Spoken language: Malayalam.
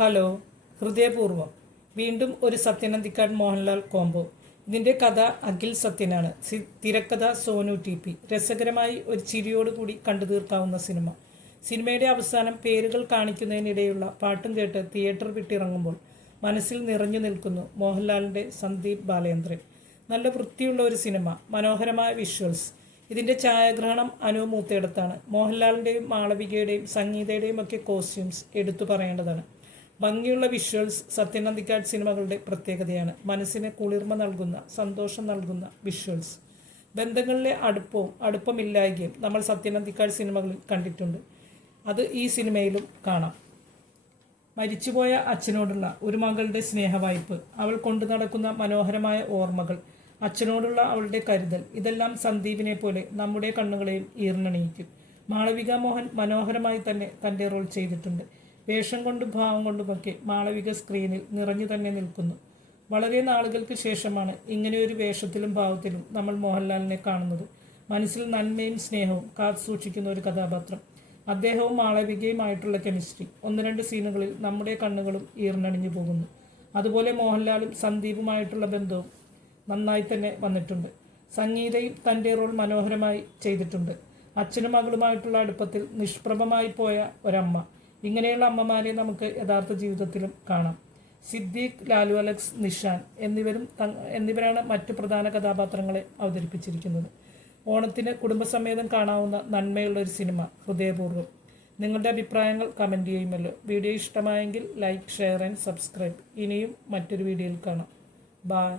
ഹലോ, ഹൃദയപൂർവ്വം. വീണ്ടും ഒരു സത്യനന്ദിക്കാട് മോഹൻലാൽ കോംബോ. ഇതിൻ്റെ കഥ അഖിൽ സത്യനാണ്. തിരക്കഥ സോനു TP. രസകരമായി ഒരു ചിരിയോടുകൂടി കണ്ടു തീർക്കാവുന്ന സിനിമ. സിനിമയുടെ അവസാനം പേരുകൾ കാണിക്കുന്നതിനിടെയുള്ള പാട്ടും കേട്ട് തിയേറ്റർ വിട്ടിറങ്ങുമ്പോൾ മനസ്സിൽ നിറഞ്ഞു നിൽക്കുന്നു മോഹൻലാലിൻ്റെ സന്ദീപ് ബാലേന്ദ്രൻ. നല്ല വൃത്തിയുള്ള ഒരു സിനിമ, മനോഹരമായ വിഷ്വൽസ്. ഇതിൻ്റെ ഛായാഗ്രഹണം അനു മൂത്തേടത്താണ്. മോഹൻലാലിൻ്റെയും മാളവികയുടെയും സംഗീതയുടെയും ഒക്കെ കോസ്റ്റ്യൂംസ് എടുത്തു പറയേണ്ടതാണ്. ഭംഗിയുള്ള വിഷ്വൽസ് സത്യനന്ദിക്കാട് സിനിമകളുടെ പ്രത്യേകതയാണ്. മനസ്സിന് കുളിർമ നൽകുന്ന, സന്തോഷം നൽകുന്ന വിഷ്വൽസ്. ബന്ധങ്ങളിലെ അടുപ്പമില്ലായ്കയും നമ്മൾ സത്യനന്ദിക്കാട് സിനിമകളിൽ കണ്ടിട്ടുണ്ട്. അത് ഈ സിനിമയിലും കാണാം. മരിച്ചുപോയ അച്ഛനോടുള്ള ഒരു മകളുടെ സ്നേഹവായ്പ്, അവൾ കൊണ്ടു നടക്കുന്ന മനോഹരമായ ഓർമ്മകൾ, അച്ഛനോടുള്ള അവളുടെ കരുതൽ, ഇതെല്ലാം സന്ദീപിനെ പോലെ നമ്മുടെ കണ്ണുകളെയും ഈർന്നണിയിക്കും. മാളവിക മോഹൻ മനോഹരമായി തന്നെ തൻ്റെ റോൾ ചെയ്തിട്ടുണ്ട്. വേഷം കൊണ്ടും ഭാവം കൊണ്ടുമൊക്കെ മാളവിക സ്ക്രീനിൽ നിറഞ്ഞു തന്നെ നിൽക്കുന്നു. വളരെ നാളുകൾക്ക് ശേഷമാണ് ഇങ്ങനെയൊരു വേഷത്തിലും ഭാവത്തിലും നമ്മൾ മോഹൻലാലിനെ കാണുന്നത്. മനസ്സിൽ നന്മയും സ്നേഹവും കാത്തു സൂക്ഷിക്കുന്ന ഒരു കഥാപാത്രം. അദ്ദേഹവും മാളവികയുമായിട്ടുള്ള കെമിസ്ട്രി, ഒന്ന് രണ്ട് സീനുകളിൽ നമ്മുടെ കണ്ണുകളും ഈർന്നണിഞ്ഞു പോകുന്നു. അതുപോലെ മോഹൻലാലും സന്ദീപുമായിട്ടുള്ള ബന്ധവും നന്നായി തന്നെ വന്നിട്ടുണ്ട്. സംഗീതയും തൻ്റെ റോൾ മനോഹരമായി ചെയ്തിട്ടുണ്ട്. അച്ഛനും മകളുമായിട്ടുള്ള അടുപ്പത്തിൽ നിഷ്പ്രഭമായി പോയ ഒരമ്മ. ഇങ്ങനെയുള്ള അമ്മമാരെ നമുക്ക് യഥാർത്ഥ ജീവിതത്തിലും കാണാം. സിദ്ദീഖ്, ലാലു അലക്സ്, നിഷാൻ എന്നിവരാണ് മറ്റ് പ്രധാന കഥാപാത്രങ്ങളെ അവതരിപ്പിച്ചിരിക്കുന്നത്. ഓണത്തിന് കുടുംബസമേതം കാണാവുന്ന നന്മയുള്ള ഒരു സിനിമ. ഹൃദയപൂർവ്വം. നിങ്ങളുടെ അഭിപ്രായങ്ങൾ കമൻറ്റ് ചെയ്യുമല്ലോ. വീഡിയോ ഇഷ്ടമായെങ്കിൽ ലൈക്ക്, ഷെയർ ആൻഡ് സബ്സ്ക്രൈബ്. ഇനിയും മറ്റൊരു വീഡിയോയിൽ കാണാം. ബായ്.